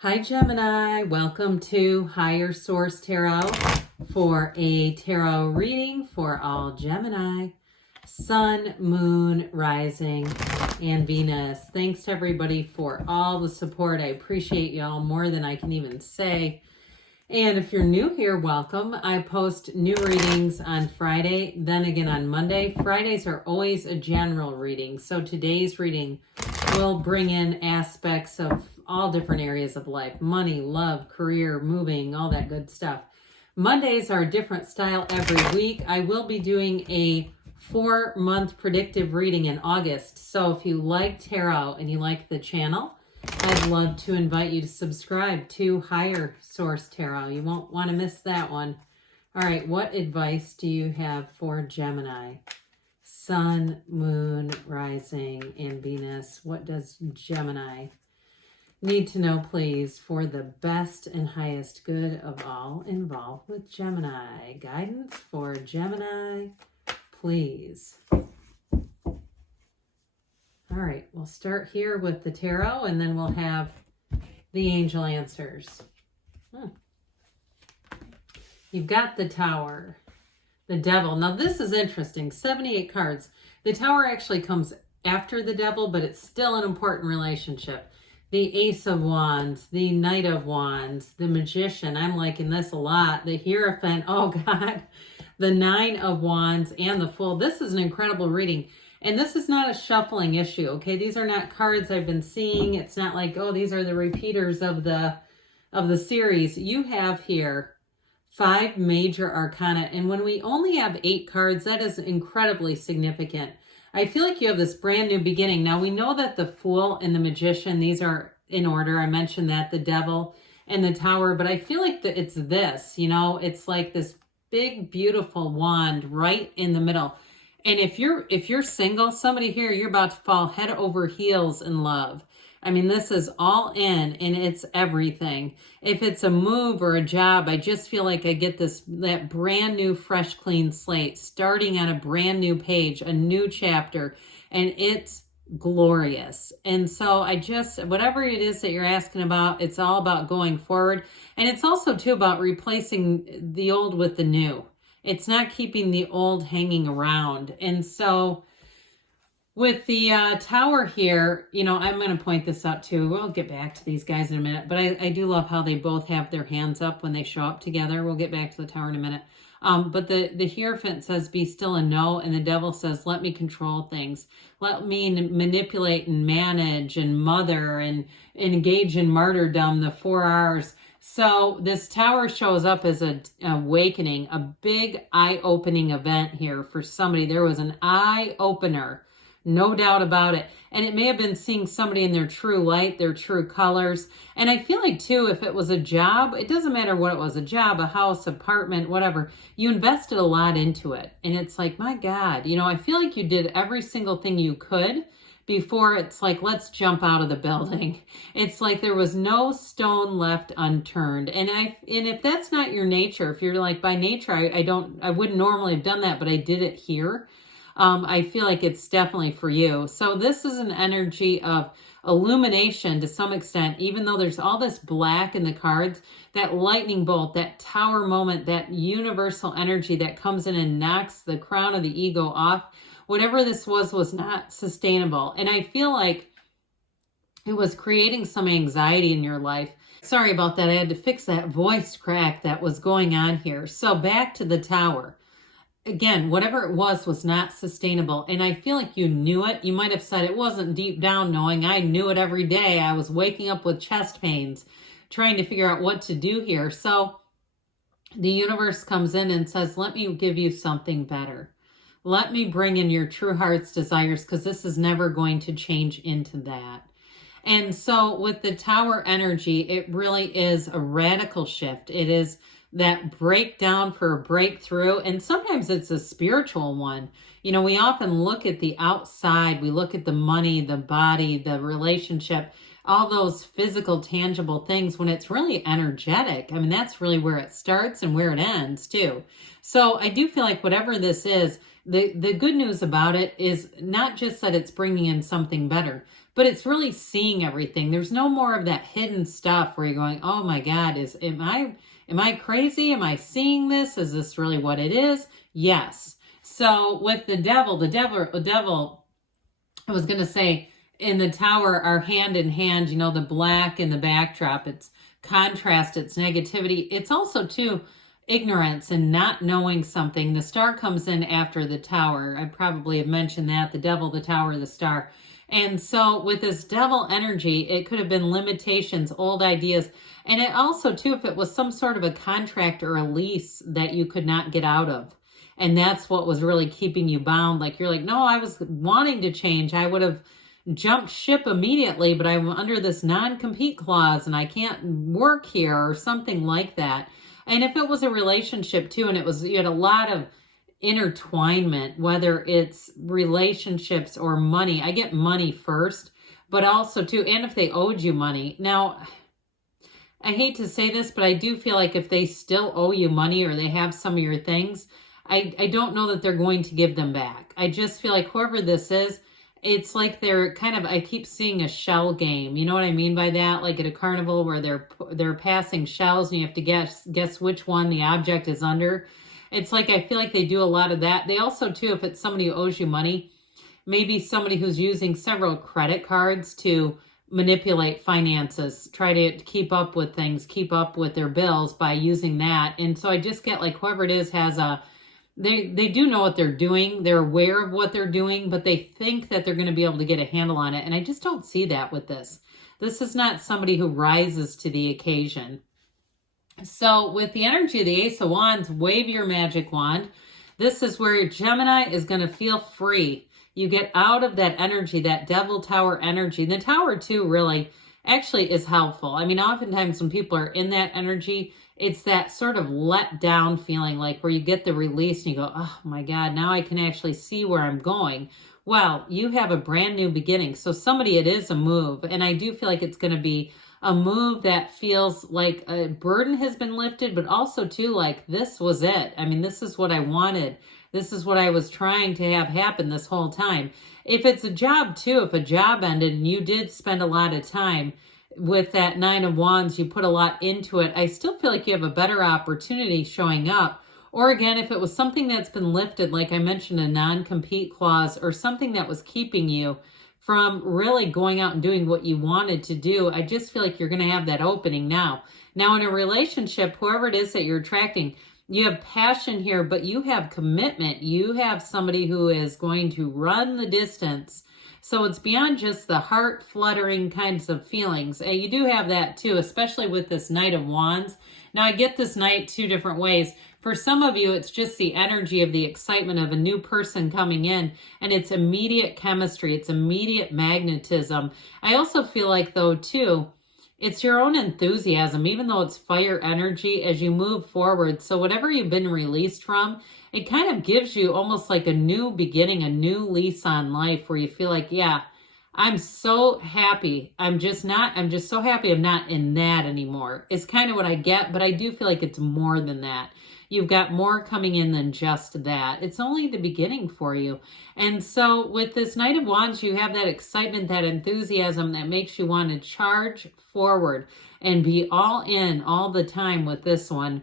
Hi Gemini, welcome to Higher Source Tarot for a tarot reading for all Gemini, Sun, Moon, Rising, and Venus. Thanks to everybody for all the support. I appreciate y'all more than I can even say. And if you're new here, welcome. I post new readings on Friday, then again on Monday. Fridays are always a general reading, so today's reading will bring in aspects of all different areas of life: money, love, career, moving, all that good stuff. Mondays are a different style every week. I will be doing a 4-month predictive reading in August. So if you like tarot and you like the channel, I'd love to invite you to subscribe to Higher Source Tarot. You won't want to miss that one. All right, what advice do you have for Gemini? Sun, Moon, Rising, and Venus. What does Gemini need to know, please, for the best and highest good of all involved with Gemini? Guidance for Gemini, please. All right, we'll start here with the tarot, and then we'll have the angel answers. You've got the Tower, the Devil. Now, this is interesting. 78 cards. The Tower actually comes after the Devil, but it's still an important relationship. The Ace of Wands, the Knight of Wands, the Magician. I'm liking this a lot. The Hierophant. Oh, God. The Nine of Wands and the Fool. This is an incredible reading. And this is not a shuffling issue, okay? These are not cards I've been seeing. It's not like, oh, these are the repeaters of the series. You have here 5 Major Arcana. And when we only have 8 cards, that is incredibly significant. I feel like you have this brand new beginning. Now, we know that the Fool and the Magician, these are in order. I mentioned that, the Devil and the Tower. But I feel like it's this, you know, it's like this big, beautiful wand right in the middle. And if you're single, somebody here, you're about to fall head over heels in love. I mean, this is all in, and it's everything. If it's a move or a job, I just feel like I get that brand new, fresh, clean slate, starting on a brand new page, a new chapter, and it's glorious. And so whatever it is that you're asking about, it's all about going forward. And it's also, too, about replacing the old with the new. It's not keeping the old hanging around. And so with the Tower here, you know, I'm going to point this out too. We'll get back to these guys in a minute. But I do love how they both have their hands up when they show up together. We'll get back to the Tower in a minute. But the Hierophant says, be still and know. And the Devil says, let me control things. Let me manipulate and manage and mother and engage in martyrdom, the 4 R's. So this Tower shows up as an awakening, a big eye-opening event here for somebody. There was an eye-opener, no doubt about it. And it may have been seeing somebody in their true light, their true colors. And I feel like, too, if it was a job, it doesn't matter what it was, a job, a house, apartment, whatever, you invested a lot into it. And it's like, my God, you know, I feel like you did every single thing you could before it's like, let's jump out of the building. It's like there was no stone left unturned. And if that's not your nature, if you're like, by nature, I wouldn't normally have done that, but I did it here. I feel like it's definitely for you. So this is an energy of illumination to some extent, even though there's all this black in the cards, that lightning bolt, that Tower moment, that universal energy that comes in and knocks the crown of the ego off. Whatever this was not sustainable. And I feel like it was creating some anxiety in your life. Sorry about that. I had to fix that voice crack that was going on here. So back to the Tower. Again, whatever it was not sustainable. And I feel like you knew it. You might have said it wasn't deep down knowing. I knew it every day. I was waking up with chest pains, trying to figure out what to do here. So the universe comes in and says, let me give you something better. Let me bring in your true heart's desires, because this is never going to change into that. And so with the Tower energy, it really is a radical shift. It is that breakdown for a breakthrough. And sometimes it's a spiritual one. You know, we often look at the outside. We look at the money, the body, the relationship, all those physical, tangible things, when it's really energetic. I mean, that's really where it starts and where it ends too. So I do feel like whatever this is, the good news about it is not just that it's bringing in something better, but it's really seeing everything. There's no more of that hidden stuff where you're going, oh my God, am I crazy? Am I seeing this? Is this really what it is? Yes. So with the devil, I was going to say, in the tower are hand in hand, you know, the black in the backdrop. It's contrast, it's negativity. It's also, too, ignorance and not knowing something. The star comes in after the tower. I probably have mentioned that. The devil, the tower, the star. And so with this devil energy, it could have been limitations, old ideas. And it also, too, if it was some sort of a contract or a lease that you could not get out of. And that's what was really keeping you bound. Like, you're like, no, I was wanting to change. I would have jumped ship immediately, but I'm under this non-compete clause and I can't work here or something like that. And if it was a relationship too, and you had a lot of intertwinement, whether it's relationships or money. I get money first, but also too, and if they owed you money. Now, I hate to say this, but I do feel like if they still owe you money or they have some of your things, I don't know that they're going to give them back. I just feel like whoever this is, it's like they're kind of, I keep seeing a shell game. You know what I mean by that? Like at a carnival where they're passing shells and you have to guess which one the object is under. It's like, I feel like they do a lot of that. They also too, if it's somebody who owes you money, maybe somebody who's using several credit cards to manipulate finances, try to keep up with things, keep up with their bills by using that. And so I just get like whoever it is has they do know what they're doing. They're aware of what they're doing, but they think that they're going to be able to get a handle on it. And I just don't see that with this. This is not somebody who rises to the occasion. So with the energy of the Ace of Wands, wave your magic wand. This is where Gemini is going to feel free. You get out of that energy, that devil tower energy. The tower too really actually is helpful. I mean, oftentimes when people are in that energy, it's that sort of let down feeling, like where you get the release and you go, oh my God, now I can actually see where I'm going. Well, you have a brand new beginning. So somebody, it is a move. And I do feel like it's going to be a move that feels like a burden has been lifted, but also too, like this was it. I mean, this is what I wanted. This is what I was trying to have happen this whole time. If it's a job too, if a job ended and you did spend a lot of time with that Nine of Wands, you put a lot into it, I still feel like you have a better opportunity showing up. Or again, if it was something that's been lifted, like I mentioned, a non-compete clause or something that was keeping you from really going out and doing what you wanted to do, I just feel like you're going to have that opening now. Now in a relationship, whoever it is that you're attracting, you have passion here, but you have commitment. You have somebody who is going to run the distance. So it's beyond just the heart fluttering kinds of feelings. And you do have that too, especially with this Knight of Wands. Now I get this Knight two different ways. For some of you, it's just the energy of the excitement of a new person coming in, and it's immediate chemistry. It's immediate magnetism. I also feel like though too, it's your own enthusiasm, even though it's fire energy as you move forward. So whatever you've been released from, it kind of gives you almost like a new beginning, a new lease on life where you feel like, yeah, I'm so happy. I'm just so happy I'm not in that anymore. It's kind of what I get, but I do feel like it's more than that. You've got more coming in than just that. It's only the beginning for you. And so with this Knight of Wands, you have that excitement, that enthusiasm that makes you want to charge forward and be all in all the time with this one.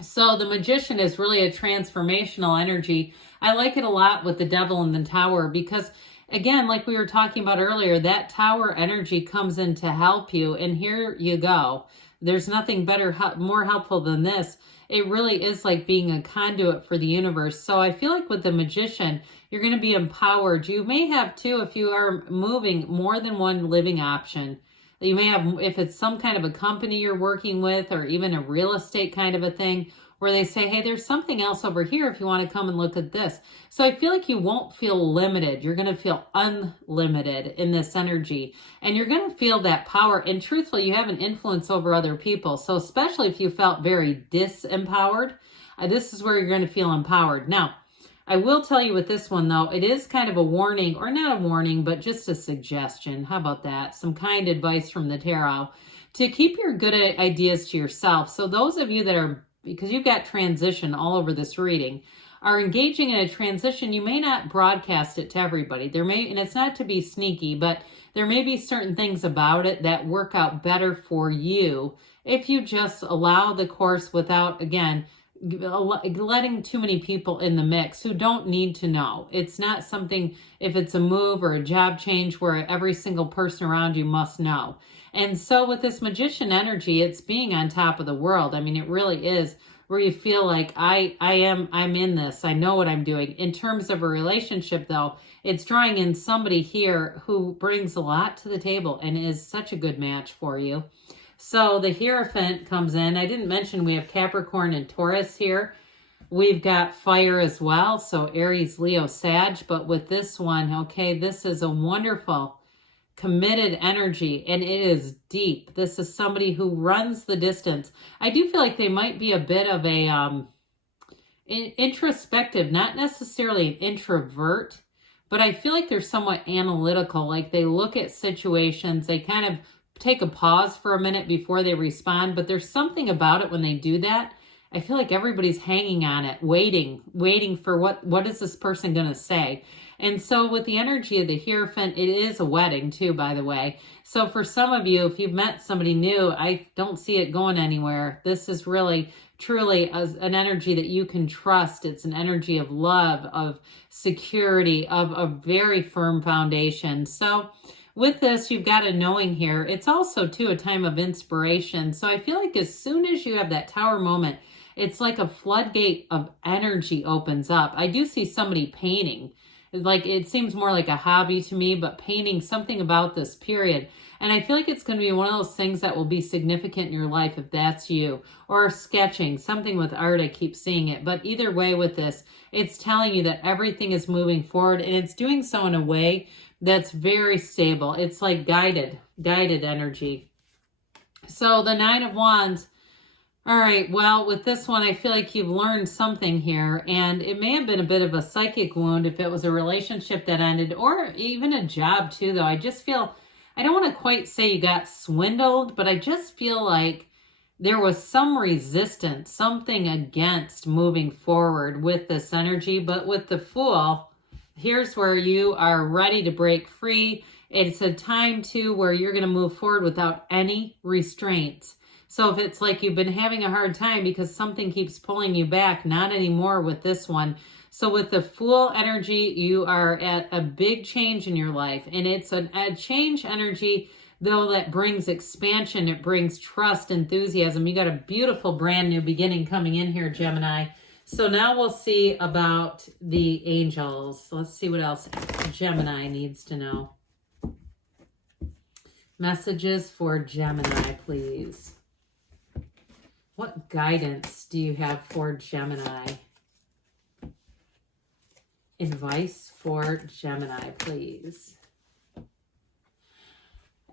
So the Magician is really a transformational energy. I like it a lot with the Devil and the Tower because, again, like we were talking about earlier, that Tower energy comes in to help you. And here you go. There's nothing better, more helpful than this. It really is like being a conduit for the universe. So I feel like with the Magician, you're going to be empowered. You may have too, if you are moving, more than one living option. You may have, if it's some kind of a company you're working with or even a real estate kind of a thing where they say, hey, there's something else over here if you want to come and look at this. So I feel like you won't feel limited. You're going to feel unlimited in this energy. And you're going to feel that power. And truthfully, you have an influence over other people. So especially if you felt very disempowered, this is where you're going to feel empowered. Now, I will tell you with this one, though, it is kind of a warning, or not a warning, but just a suggestion. How about that? Some kind advice from the tarot to keep your good ideas to yourself. So those of you that are, because you've got transition all over this reading, are engaging in a transition, you may not broadcast it to everybody. There may, and it's not to be sneaky, but there may be certain things about it that work out better for you if you just allow the course without, again, letting too many people in the mix who don't need to know. It's not something, if it's a move or a job change, where every single person around you must know. And so with this magician energy, it's being on top of the world. I mean, it really is, where you feel like I'm in this. I know what I'm doing. In terms of a relationship, though, it's drawing in somebody here who brings a lot to the table and is such a good match for you. So the Hierophant comes in. I didn't mention we have Capricorn and Taurus here. We've got fire as well, so Aries, Leo, Sag. But with this one, okay, this is a wonderful, committed energy, and it is deep. This is somebody who runs the distance. I do feel like they might be a bit of a introspective, not necessarily an introvert, but I feel like they're somewhat analytical. Like they look at situations, they kind of take a pause for a minute before they respond, but there's something about it when they do that. I feel like everybody's hanging on it, waiting for what is this person going to say. And so with the energy of the Hierophant, it is a wedding too, by the way. So for some of you, if you've met somebody new, I don't see it going anywhere. This is really, truly an energy that you can trust. It's an energy of love, of security, of a very firm foundation. So with this, you've got a knowing here. It's also, too, a time of inspiration. So I feel like as soon as you have that Tower moment, it's like a floodgate of energy opens up. I do see somebody painting. Like, it seems more like a hobby to me, but painting, something about this period. And I feel like it's going to be one of those things that will be significant in your life if that's you. Or sketching, something with art, I keep seeing it. But either way with this, it's telling you that everything is moving forward, and it's doing so in a way that's very stable. It's like guided energy. So the Nine of Wands. All right, well, with this one, I feel like you've learned something here, and it may have been a bit of a psychic wound if it was a relationship that ended, or even a job too, though. I just feel, I don't want to quite say you got swindled, but I just feel like there was some resistance, something against moving forward with this energy. But with the Fool, here's where you are ready to break free. It's a time, too, where you're going to move forward without any restraints. So if it's like you've been having a hard time because something keeps pulling you back, not anymore with this one. So with the Fool energy, you are at a big change in your life. And it's a change energy, though, that brings expansion. It brings trust, enthusiasm. You got a beautiful brand new beginning coming in here, Gemini. So now we'll see about the angels. Let's see what else Gemini needs to know. Messages for Gemini, please. What guidance do you have for Gemini? Advice for Gemini, please.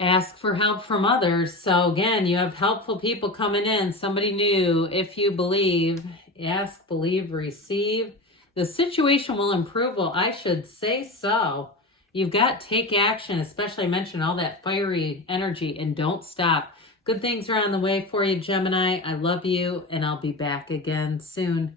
Ask for help from others. So again, you have helpful people coming in, somebody new. If you believe, ask, believe, receive. The situation will improve. Well, I should say so. You've got take action, especially I mentioned all that fiery energy, and don't stop. Good things are on the way for you, Gemini. I love you, and I'll be back again soon.